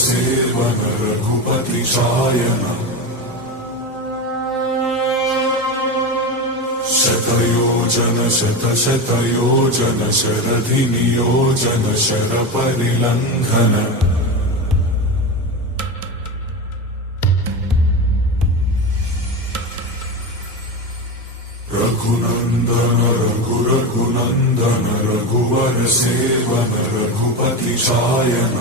सेवन रघुपति शायन शतयोजन शतशतयोजन शरधि नियोजन शर परिलंघन रघुनंदन रघुनंदन रघुवर सेवन रघुपति शायन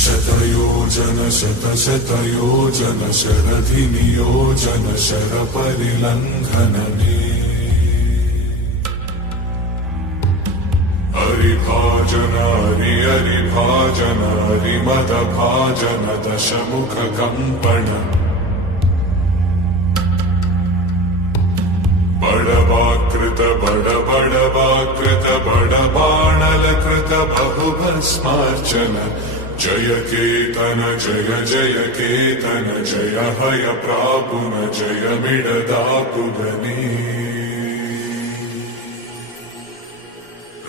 शतयोजन शतशतयोजन शरधि नियोजन शर परिलंघन हरिभाजन हरिभाजन हरिमद भाजन दशमुख कंपन बड़वाकृत बड़वाकृत बड़बाणलकृत बहुभस्मार्चन जय केतन जय केतन जय हय प्रापुन जय मिडदापुगनी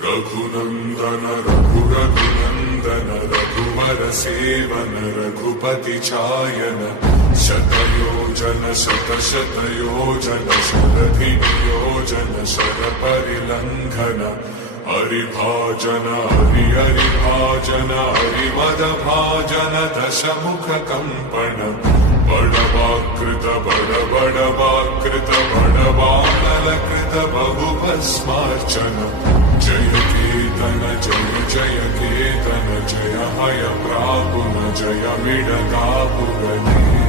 रघुनंदन रघुनंदन रघुवर सेवन रघुपति चायन शतयोजन शतशतयोजन शरधि नियोजन शर परिलंघन हरिभाजन हरिभाजन हरिमद भाजन दशमुख कंपन बड़वाकृत बड़वाकृत बड़बाणलकृत बहुभस्मार्चन जय केतन जय केतन जय हय प्रापुन जय मिडदापुगनी